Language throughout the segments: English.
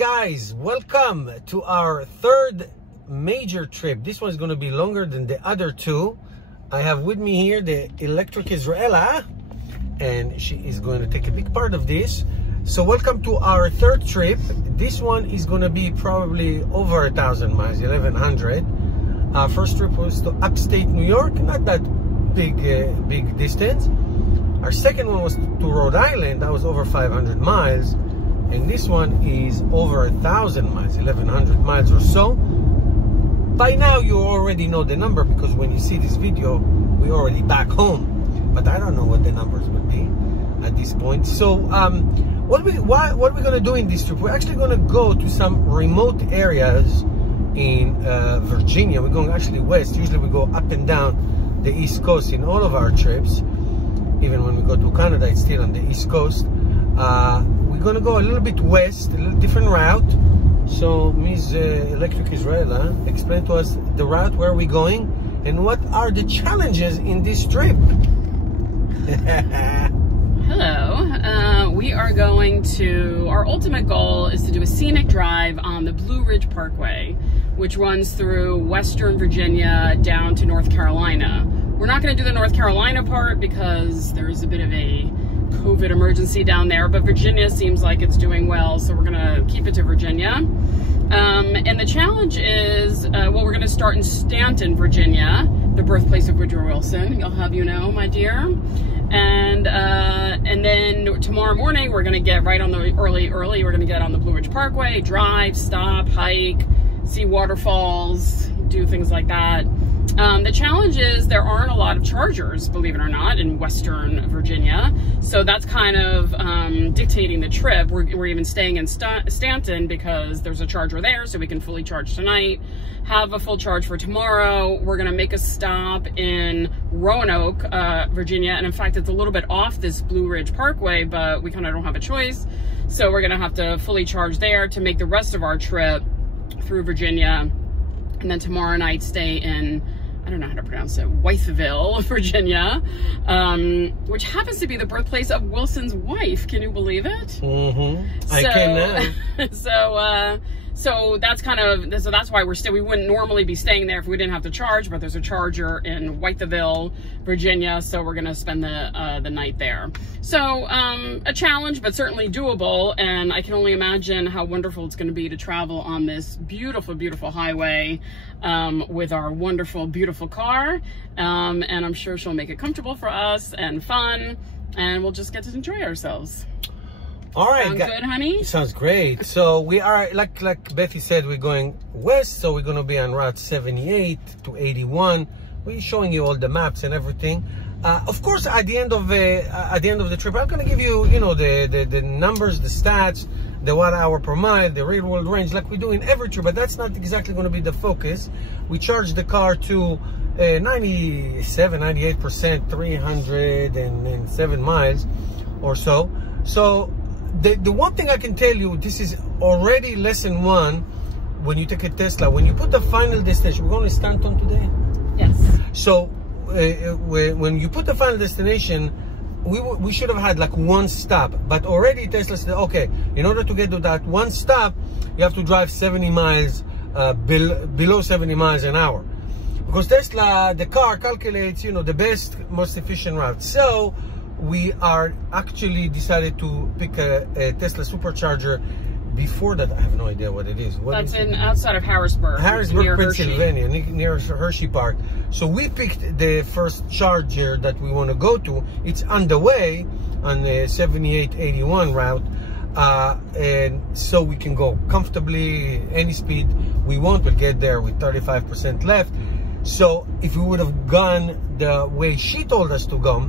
guys, welcome to our third major trip. This one is going to be longer than the other two. I have with me here the electric Israela, and she is going to take a big part of this. So welcome to our third trip. This one is going to be probably over 1,000 miles, 1,100. Our first trip was to upstate New York, not that big distance. Our second one was to Rhode Island. That was over 500 miles. And this one is over 1,000 miles, 1,100 miles or so. By now you already know the number, because when you see this video, we're already back home. But I don't know what the numbers would be at this point. So what are we going to do in this trip? We're actually going to go to some remote areas in Virginia. We're going actually west. Usually we go up and down the East Coast in all of our trips. Even when we go to Canada, it's still on the East Coast. We're going to go a little bit west, a little different route. So Ms. Electric Israela, explain to us the route, where are we going, and what are the challenges in this trip? Hello. We are going to, our ultimate goal is to do a scenic drive on the Blue Ridge Parkway, which runs through Western Virginia down to North Carolina. We're not going to do the North Carolina part because there's a bit of a COVID emergency down there, but Virginia seems like it's doing well, so we're gonna keep it to Virginia. And the challenge is, well, we're gonna start in Stenton, Virginia, the birthplace of Woodrow Wilson, I'll have you know, my dear. And then tomorrow morning, we're gonna get right on the early, we're gonna get on the Blue Ridge Parkway, drive, stop, hike, see waterfalls, do things like that. The challenge is there aren't a lot of chargers, believe it or not, in Western Virginia. So that's kind of dictating the trip. We're even staying in Stanton because there's a charger there, so we can fully charge tonight, have a full charge for tomorrow. We're going to make a stop in Roanoke, Virginia. And in fact, it's a little bit off this Blue Ridge Parkway, but we kind of don't have a choice. So we're going to have to fully charge there to make the rest of our trip through Virginia. And then tomorrow night stay in, I don't know how to pronounce it, Wytheville, Virginia, which happens to be the birthplace of Wilson's wife. Can you believe it? Mm-hmm. I can now. So that's kind of, so that's why we wouldn't normally be staying there if we didn't have to charge, but there's a charger in Wytheville, Virginia, so we're going to spend the night there. So a challenge, but certainly doable, and I can only imagine how wonderful it's going to be to travel on this beautiful, beautiful highway with our wonderful, beautiful car, and I'm sure she'll make it comfortable for us and fun, and we'll just get to enjoy ourselves. All right, sound good, honey? Sounds great. So we are, like Betty said, we're going west, so we're going to be on Route 78 to 81. We're showing you all the maps and everything. Of course, at the end of the trip, I'm going to give you, you know, the numbers, the stats, the watt-hour per mile, the real-world range, like we do in every trip. But that's not exactly going to be the focus. We charged the car to 97, 98%, 307 miles or so. So the one thing I can tell you, this is already lesson one when you take a Tesla. When you put the final destination, we're going to Stanton today? Yes. So when you put the final destination, we should have had like one stop. But already Tesla said, okay, in order to get to that one stop, you have to drive 70 miles, below 70 miles an hour. Because Tesla, the car calculates, you know, the best, most efficient route. So we are actually decided to pick a Tesla Supercharger. Before that, I have no idea what it is. That's outside of Harrisburg, Pennsylvania, near Hershey Park. So we picked the first charger that we want to go to. It's on the way on the 7881 route, and so we can go comfortably any speed we want. We'll get there with 35% left. So if we would have gone the way she told us to go,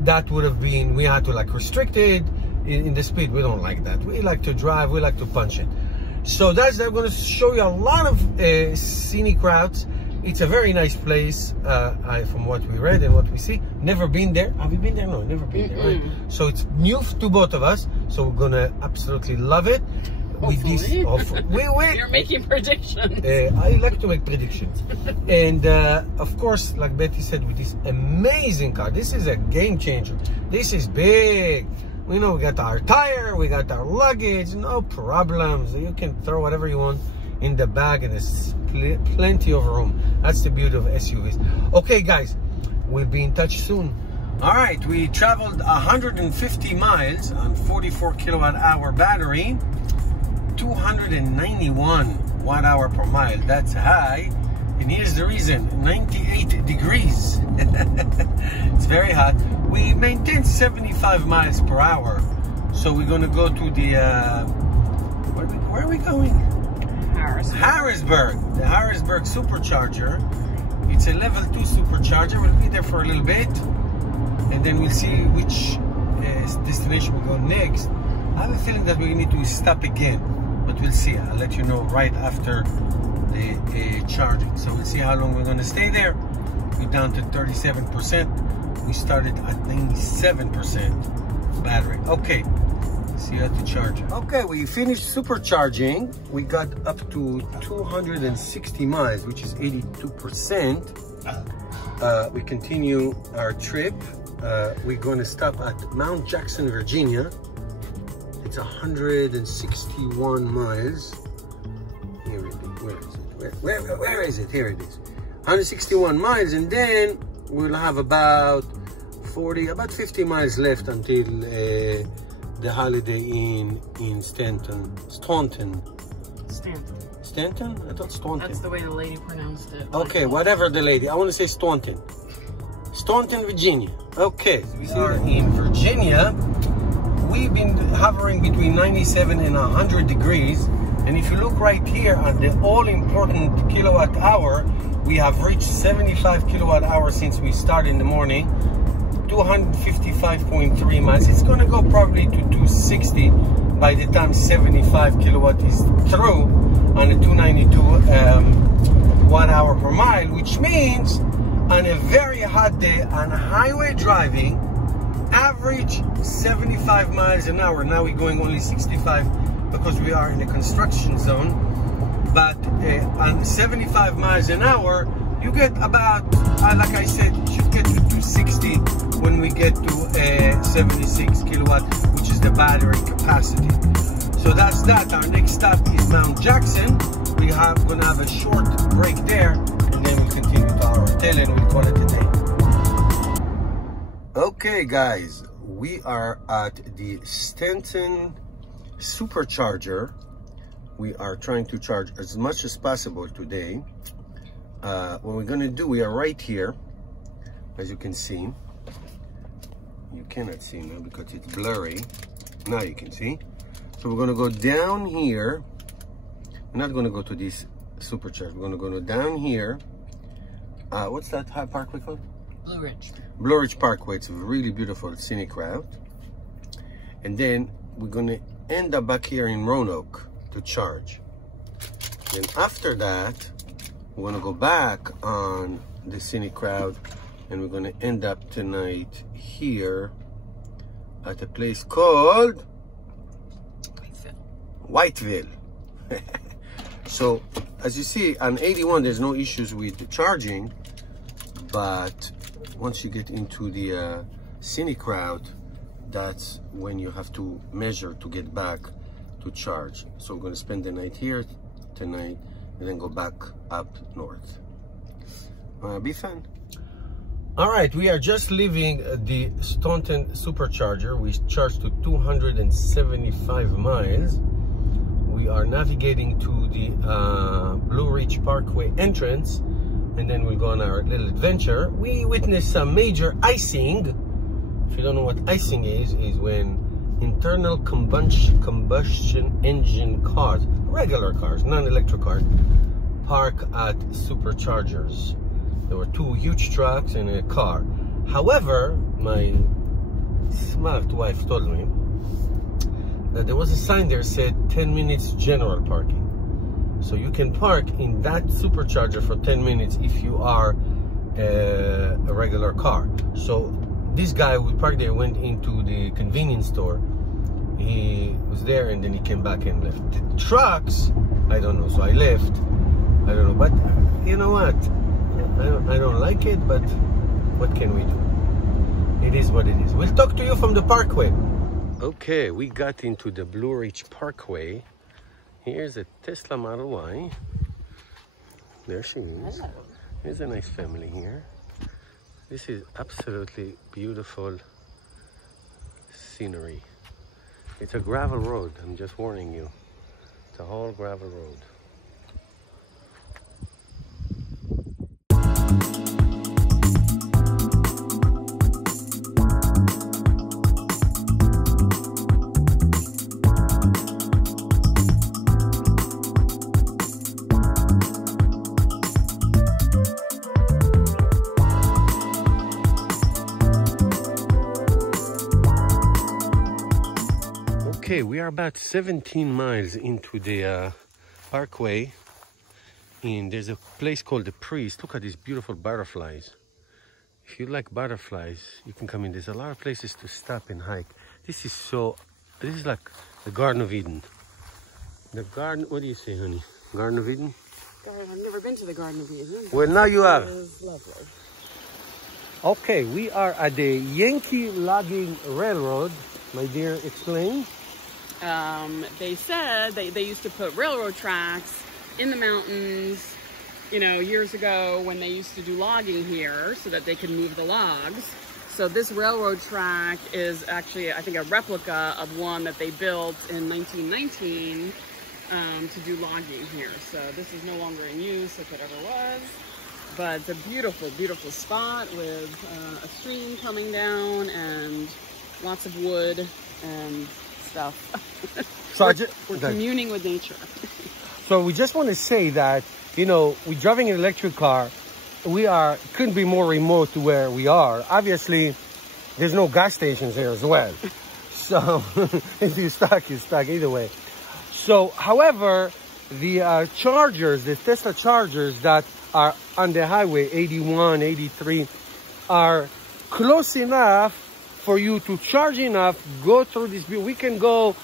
that would have been, we had to like restrict it in the speed. We don't like that. We like to drive, we like to punch it. So I'm going to show you a lot of scenic routes. It's a very nice place, from what we read and what we see. Never been there. Have you been there? No, never been there, right? So it's new to both of us. So we're going to absolutely love it. You're making predictions. I like to make predictions. And of course, like Betty said, with this amazing car, this is a game changer. This is big. We know we got our tire, we got our luggage, no problems. You can throw whatever you want in the bag, and there's plenty of room. That's the beauty of SUVs. Okay, guys, we'll be in touch soon. All right, we traveled 150 miles on 44 kilowatt hour battery, 291 watt hour per mile. That's high. And here's the reason, 98 degrees. It's very hot. We maintain 75 miles per hour. So we're gonna go to the, where are we going? Harrisburg, the Harrisburg Supercharger. It's a level 2 supercharger. We'll be there for a little bit, and then we'll see which destination we go next. I have a feeling that we need to stop again, but we'll see. I'll let you know right after the charging. So we'll see how long we're going to stay there. We're down to 37%. We started at 97% battery. Okay, see you at the charger. Okay, we finished supercharging. We got up to 260 miles, which is 82%. We continue our trip. We're going to stop at Mount Jackson, Virginia. It's 161 miles. Here it is. Where is it? Here it is. 161 miles, and then we'll have about 50 miles left until the Holiday Inn in Stenton. Stanton? I thought Staunton. That's the way the lady pronounced it. Okay, whatever the lady. I want to say Staunton. Staunton, Virginia. Okay, we are in Virginia. We've been hovering between 97 and 100 degrees. And if you look right here at the all-important kilowatt hour, we have reached 75 kilowatt hours since we started in the morning. 255.3 miles. It's going to go probably to 260 by the time 75 kilowatt is through on a 292 watt hour per mile, which means on a very hot day on highway driving, average 75 miles an hour. Now we're going only 65 because we are in a construction zone, but on 75 miles an hour, you get about, like I said, you should get to 260 when we get to 76 kilowatt, which is the battery capacity. So that's that. Our next stop is Mount Jackson. We're gonna have a short break there, and then we'll continue to our hotel and we'll call it a day. Okay, guys, we are at the Stenton Supercharger. We are trying to charge as much as possible today. What we're gonna do, we are right here, as you can see. You cannot see now because it's blurry. Now you can see. So we're gonna go down here. We're not gonna go to this supercharger. We're gonna go down here. What's that parkway called? Blue Ridge. Blue Ridge Parkway. It's a really beautiful scenic route. And then we're gonna end up back here in Roanoke to charge. Then after that, we're gonna go back on the scenic route, and we're gonna end up tonight here at a place called Whiteville. So as you see on 81, there's no issues with the charging, but once you get into the scenic route, that's when you have to measure to get back to charge. So we're going to spend the night here tonight and then go back up north. Be fun. All right, we are just leaving the Stenton Supercharger. We charged to 275 miles. We are navigating to the Blue Ridge Parkway entrance, and then we'll go on our little adventure. We witnessed some major icing. If you don't know what icing is when internal combustion engine cars, regular cars, non-electric cars, park at superchargers. There were two huge trucks and a car. However, my smart wife told me that there was a sign there said 10 minutes general parking. So you can park in that supercharger for 10 minutes if you are a regular car. So this guy who parked there went into the convenience store. He was there and then he came back and left. The trucks, I don't know, so I left. I don't know, but you know what? I don't like it, but what can we do? It is what it is. We'll talk to you from the parkway. Okay, we got into the Blue Ridge Parkway. Here's a Tesla Model Y. There she is. There's a nice family here. This is absolutely beautiful scenery. It's a gravel road, I'm just warning you. It's a whole gravel road. Okay, we are about 17 miles into the parkway, and there's a place called the Priest. Look at these beautiful butterflies. If you like butterflies, you can come in. There's a lot of places to stop and hike. This is like the Garden of Eden. The garden, what do you say, honey? Garden of Eden? I've never been to the Garden of Eden. Well, now you have. It's lovely. Okay, we are at the Yankee Logging Railroad. My dear, explain. They said they used to put railroad tracks in the mountains, you know, years ago when they used to do logging here so that they could move the logs. So this railroad track is actually, I think, a replica of one that they built in 1919 to do logging here. So this is no longer in use like it ever was. But it's a beautiful, beautiful spot with a stream coming down and lots of wood and stuff. So we're communing with nature. So we just want to say that, you know, we're driving an electric car. We couldn't be more remote to where we are. Obviously, there's no gas stations here as well. So if you're stuck either way. So, however, the chargers, the Tesla chargers that are on the highway, 81, 83, are close enough for you to charge enough, go through this. We can go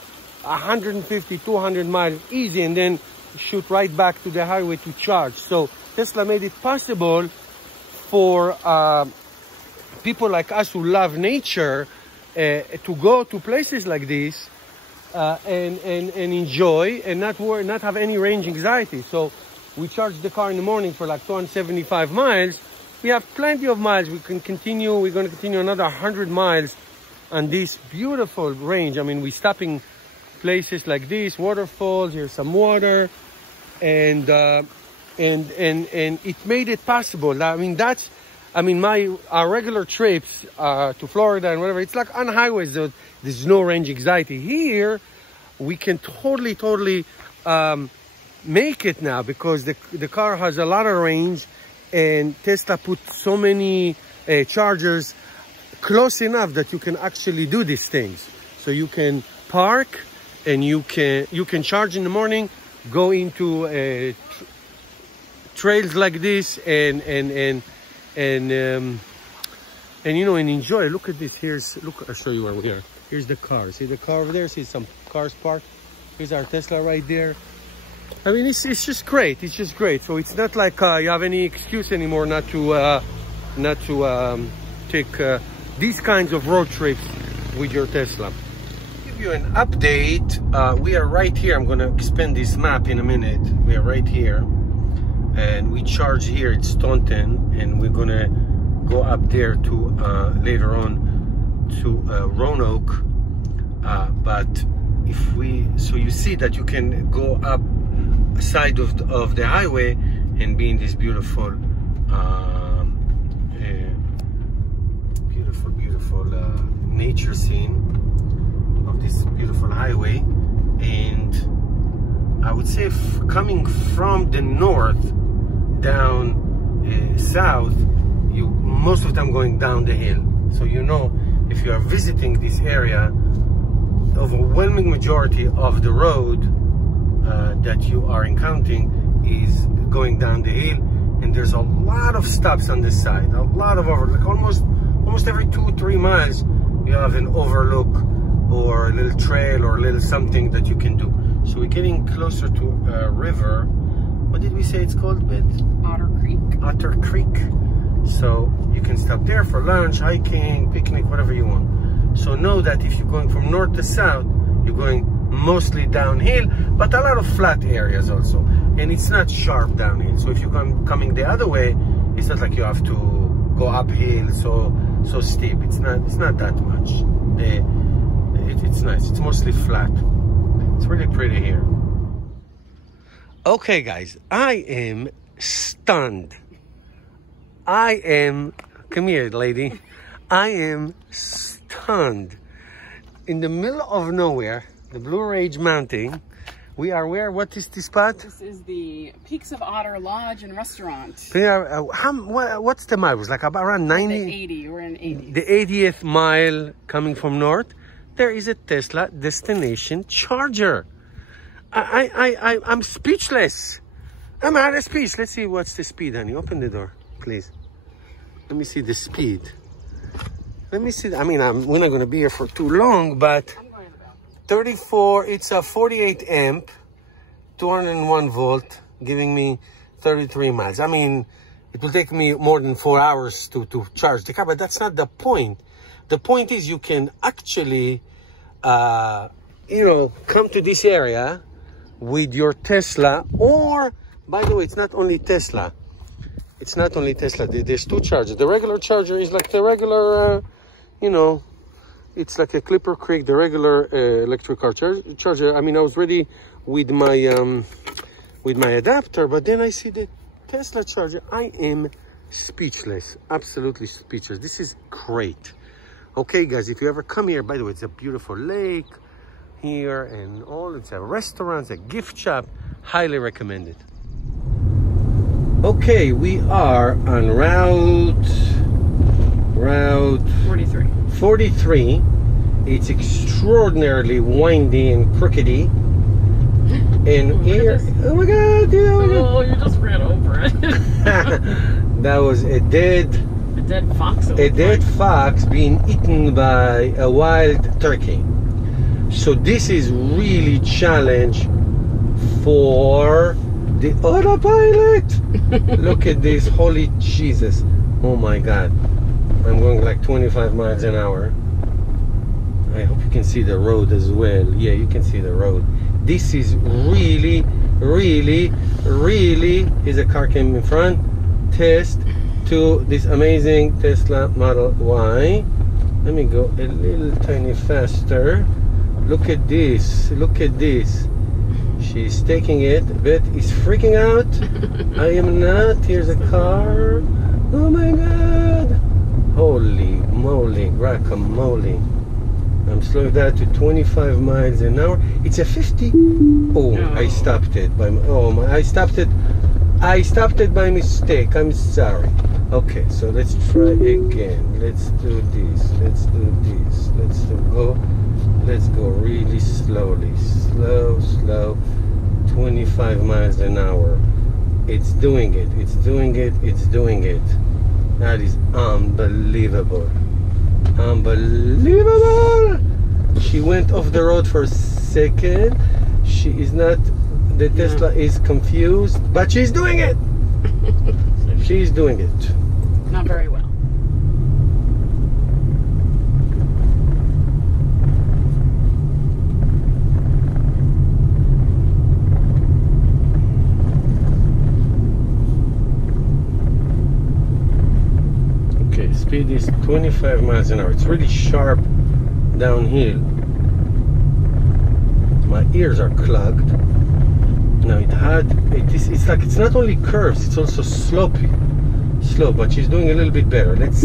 150, 200 miles easy and then shoot right back to the highway to charge. So Tesla made it possible for people like us who love nature to go to places like this and enjoy and not have any range anxiety. So we charge the car in the morning for like 275 miles. We have plenty of miles. We can continue. We're going to continue another 100 miles on this beautiful range. I mean, we're stopping places like this, waterfalls. Here's some water, and it made it possible. I mean, our regular trips to Florida and whatever, it's like on highways. There's no range anxiety. Here, we can totally make it now because the car has a lot of range. And Tesla put so many chargers close enough that you can actually do these things. So you can park and you can charge in the morning, go into trails like this and you know, and enjoy. Look at this. I'll show you where we are. Here's the car. See the car over there? See some cars parked? Here's our Tesla right there. I mean, it's just great. It's just great. So it's not like you have any excuse anymore not to take these kinds of road trips with your Tesla. Give you an update. We are right here. I'm going to expand this map in a minute. We are right here, and we charge here at Stenton, and we're going to go up there to later on to Roanoke. But so you see that you can go up side of the highway and be in this beautiful nature scene of this beautiful highway. And I would say coming from the north down south, you most of the time going down the hill. So you know, if you are visiting this area, the overwhelming majority of the road that you are encountering is going down the hill, and there's a lot of stops on this side, a lot of like almost every 2-3 miles you have an overlook or a little trail or a little something that you can do. So we're getting closer to a river. What did we say it's called, Beth? Otter Creek. Otter Creek. So you can stop there for lunch, hiking, picnic, whatever you want. So know that if you're going from north to south, you're going mostly downhill, but a lot of flat areas also. And it's not sharp downhill. So if you're coming the other way, it's not like you have to go uphill so steep. It's not that much. It's nice. It's mostly flat. It's really pretty here. Okay, guys, I am stunned. Come here, lady. I am stunned. In the middle of nowhere, the Blue Ridge Mountain. We are where? What is this spot? This is the Peaks of Otter Lodge and Restaurant. What's the mile? It was like about around 90? The 80. We're in 80. The 80th mile coming from north. There is a Tesla destination charger. I'm speechless. I'm out of speech. Let's see what's the speed, honey. Open the door, please. Let me see the speed. Let me see. I mean, we're not going to be here for too long, but 34. It's a 48 amp, 201 volt, giving me 33 miles. I mean, it will take me more than 4 hours to charge the car, but that's not the point. The point is you can actually, you know, come to this area with your Tesla, or, by the way, it's not only Tesla. It's not only Tesla. There's two chargers. The regular charger is like the regular, you know, it's like a Clipper Creek, the regular electric car charger. I mean, I was ready with my adapter, but then I see the Tesla charger. I am speechless, absolutely speechless. This is great. Okay, guys, if you ever come here, by the way, it's a beautiful lake here and all. It's a restaurant, it's a gift shop. Highly recommended. Okay, we are on Route 43. It's extraordinarily windy and crookedy. And here, oh my God, oh, you just ran over it. That was a dead fox. A dead fox being eaten by a wild turkey. So this is really challenge for the autopilot. Look at this, holy Jesus. Oh my God. I'm going like 25 miles an hour. I hope you can see the road as well. Yeah, you can see the road. This is really, really, really, is a car came in front. Test to this amazing Tesla Model Y. Let me go a little tiny faster. Look at this, look at this. She's taking it, but is freaking out. I am not. Here's a car. Oh my God. Holy moly, guacamole. I'm slowing that to 25 miles an hour. It's a 50. Oh, no. I stopped it by I stopped it by mistake. I'm sorry. Okay, so let's try again. Let's do this. Let's do this. Let's go really slowly. Slow. 25 miles an hour. It's doing it. It's doing it. It's doing it. That is unbelievable. Unbelievable. She went off the road for a second. She is not, the Tesla is confused, but she's doing it. She's doing it. Not very well. Speed is 25 miles an hour. It's really sharp downhill. My ears are clogged. Now it's like it's not only curves, it's also slow, but she's doing a little bit better. It's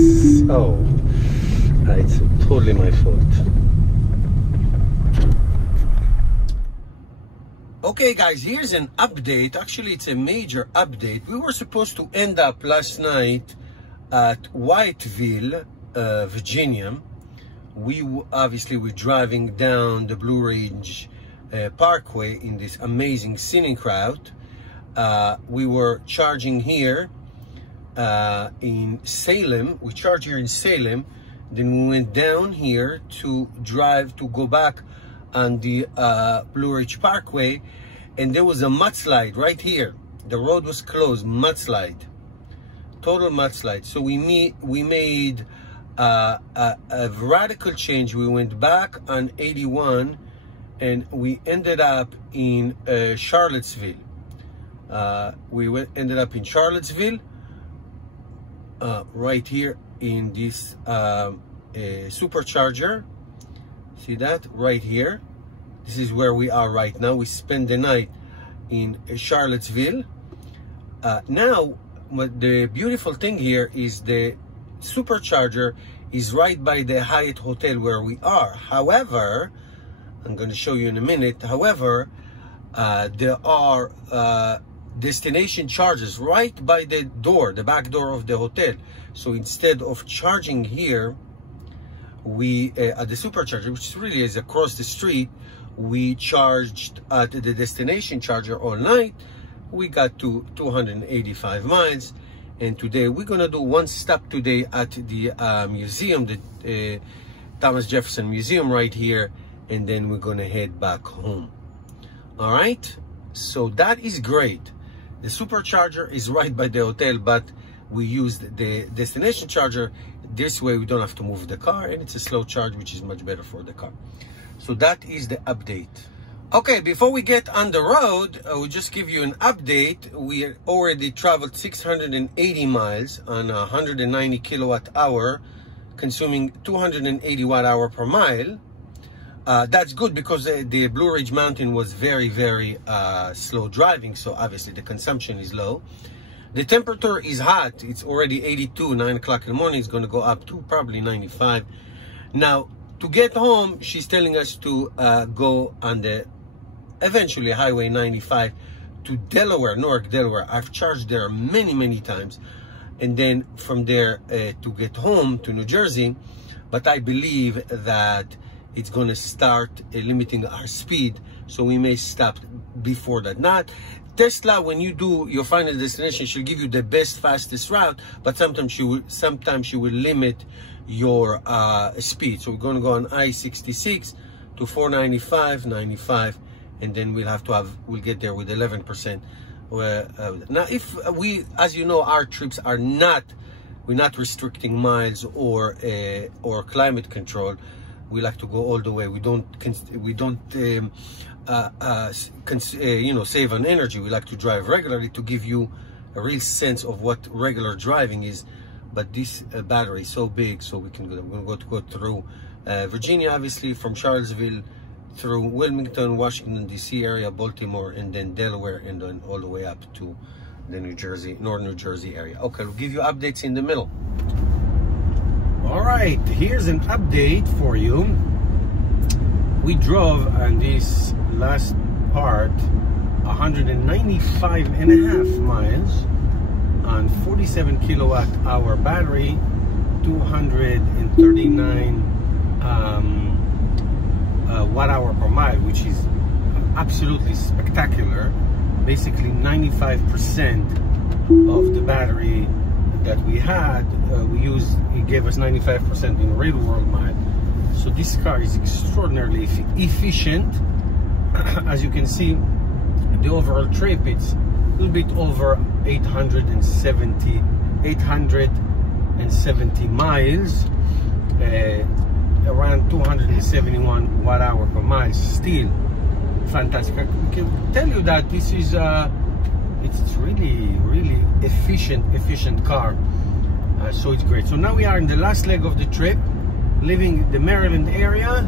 totally my fault. Okay guys, here's an update. Actually, it's a major update. We were supposed to end up last night at Whiteville, Virginia. We obviously were driving down the Blue Ridge Parkway in this amazing scenic route. We were charging here in Salem. We charged here in Salem. Then we went down here to go back on the Blue Ridge Parkway, and there was a mudslide right here. The road was closed, mudslide. Total mudslide. So we made a radical change. We went back on 81 and we ended up in Charlottesville. Ended up in Charlottesville, right here in this supercharger. See that right here? This is where we are right now. We spend the night in Charlottesville. Now, the beautiful thing here is the supercharger is right by the Hyatt Hotel where we are. However, I'm going to show you in a minute. However, there are destination charges right by the door, the back door of the hotel. So instead of charging here, we at the supercharger, which really is across the street, we charged at the destination charger all night. We got to 285 miles. And today we're gonna do one stop today at the museum, the Thomas Jefferson Museum right here, and then we're gonna head back home. All right, so that is great. The supercharger is right by the hotel, but we used the destination charger. This way we don't have to move the car, and it's a slow charge, which is much better for the car. So that is the update. Okay, before we get on the road, I will just give you an update. We already traveled 680 miles on 190 kilowatt hour, consuming 280 watt hour per mile. That's good because the Blue Ridge Mountain was very, very slow driving, so obviously the consumption is low. The temperature is hot. It's already 82, 9 o'clock in the morning. It's going to go up to probably 95. Now, to get home, she's telling us to go on the eventually Highway 95 to Delaware, Newark, Delaware. I've charged there many, many times. And then from there to get home to New Jersey. But I believe that it's going to start limiting our speed. So we may stop before that. Not Tesla, when you do your final destination, she'll give you the best, fastest route. But sometimes she will limit your speed. So we're going to go on I-66 to 495, 95. And then we'll get there with 11%. Now, if we, as you know, our trips are we're not restricting miles or climate control. We like to go all the way. We don't save on energy. We like to drive regularly to give you a real sense of what regular driving is. But this battery is so big, so we can go. I'm going to go through Virginia, obviously, from Charlottesville, through Wilmington, Washington, D.C. area, Baltimore, and then Delaware, and then all the way up to the North New Jersey area. Okay, we'll give you updates in the middle. All right, here's an update for you. We drove on this last part 195.5 miles on 47 kilowatt hour battery, 239 watt hour per mile, which is absolutely spectacular. Basically 95% of the battery that we had, it gave us 95% in real world mile. So this car is extraordinarily efficient. As you can see, the overall trip, it's a little bit over 870 miles, around 271 watt hour per mile. Still fantastic. I can tell you that this is it's really efficient car. So it's great. So now we are in the last leg of the trip, leaving the Maryland area.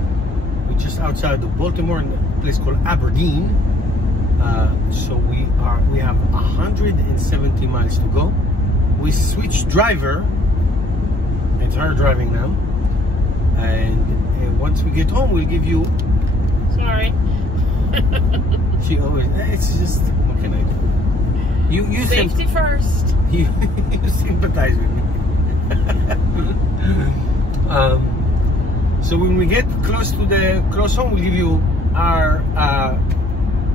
We're just outside of Baltimore in a place called Aberdeen. So we have 170 miles to go. We switched driver. It's her driving now. And once we get home, we'll give you. Sorry. She always. It's just. What can I do? You safety first. You sympathize with me. So when we get close home, we'll give you our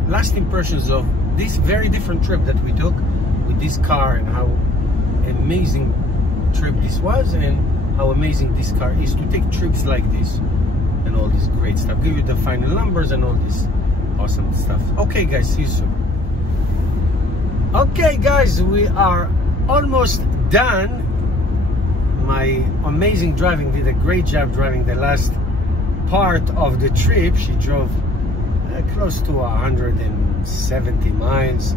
last impressions of this very different trip that we took with this car, and how amazing trip this was, and how amazing this car is to take trips like this and all this great stuff. Give you the final numbers and all this awesome stuff. Okay guys, see you soon. Okay guys, we are almost done. my amazing driving, did a great job driving the last part of the trip. She drove close to 170 miles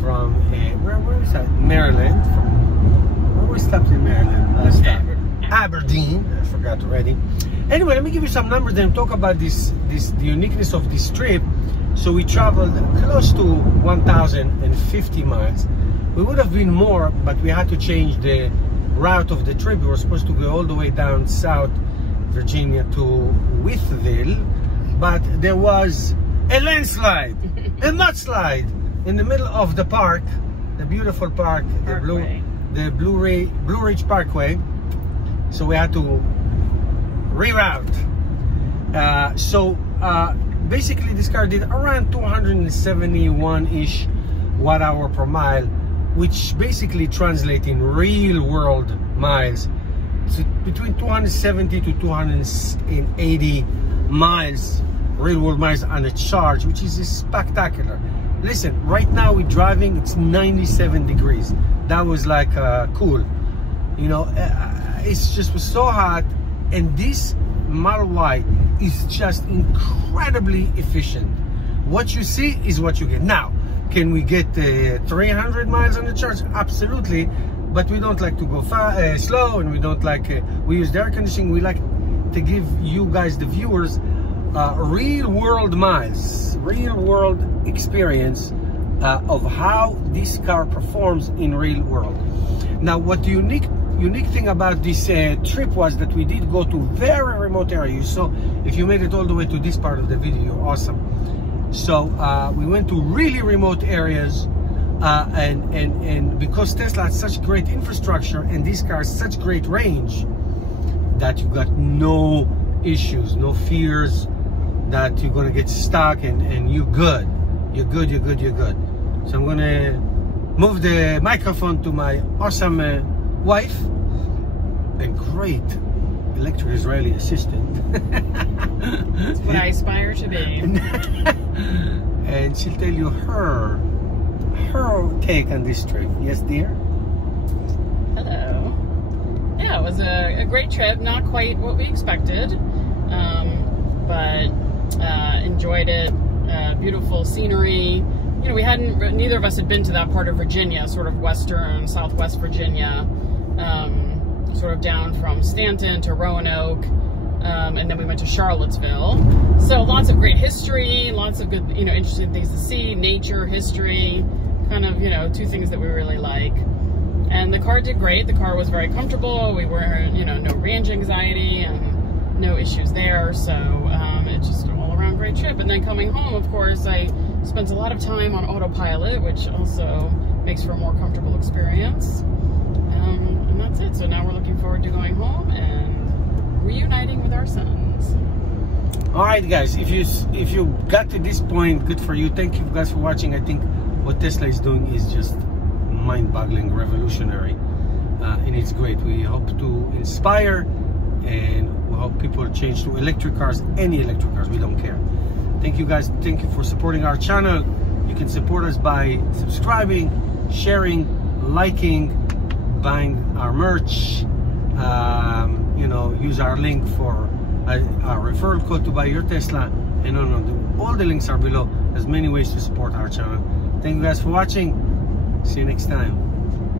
from where is that? Maryland. Where we stopped in Maryland last stop? Aberdeen. I forgot already. Anyway, let me give you some numbers and talk about the uniqueness of this trip. So we traveled close to 1,050 miles. We would have been more, but we had to change the route of the trip. We were supposed to go all the way down South Virginia to Wytheville, but there was a landslide, a mudslide in the middle of the park, the beautiful park, the Blue Ridge Parkway. So we had to reroute. Basically this car did around 271-ish watt-hour per mile, which basically translates in real world miles to between 270 to 280 miles, real world miles on a charge, which is spectacular. Listen, right now we're driving, it's 97 degrees. That was like cool, you know. It's just was so hot, and this Model Y is just incredibly efficient. What you see is what you get. Now, can we get 300 miles on the charge? Absolutely, but we don't like to go slow, and we don't like we use the air conditioning. We like to give you guys, the viewers, real world miles, real world experience of how this car performs in real world. Now, what the unique thing about this trip was that we did go to very remote areas. So if you made it all the way to this part of the video, you're awesome. So we went to really remote areas, and because Tesla has such great infrastructure and this car has such great range, that you got no issues, no fears that you're gonna get stuck, and you're good. You're good. So I'm gonna move the microphone to my awesome wife and great electric Israeli assistant. That's what I aspire to be. And she'll tell you her take on this trip. Yes, dear? Hello. Yeah, it was a great trip. Not quite what we expected, but enjoyed it. Beautiful scenery. You know, neither of us had been to that part of Virginia, sort of western, southwest Virginia, sort of down from Stanton to Roanoke, and then we went to Charlottesville. So lots of great history, lots of good, you know, interesting things to see, nature, history, kind of, you know, two things that we really like. And the car did great. The car was very comfortable. We were, you know, no range anxiety and no issues there. So it's just an all-around great trip. And then coming home, of course, I spent a lot of time on autopilot, which also makes for a more comfortable experience. And that's it. So now we're looking forward to going home and reuniting with our sons. All right, guys, if you got to this point, good for you. Thank you guys for watching. I think what Tesla is doing is just mind-boggling, revolutionary, and it's great. We hope to inspire, and we hope people change to electric cars, any electric cars. We don't care. Thank you, guys. Thank you for supporting our channel. You can support us by subscribing, sharing, liking, buying our merch. You know, use our link for our referral code to buy your Tesla, and all the links are below. There's many ways to support our channel. Thank you guys for watching. See you next time.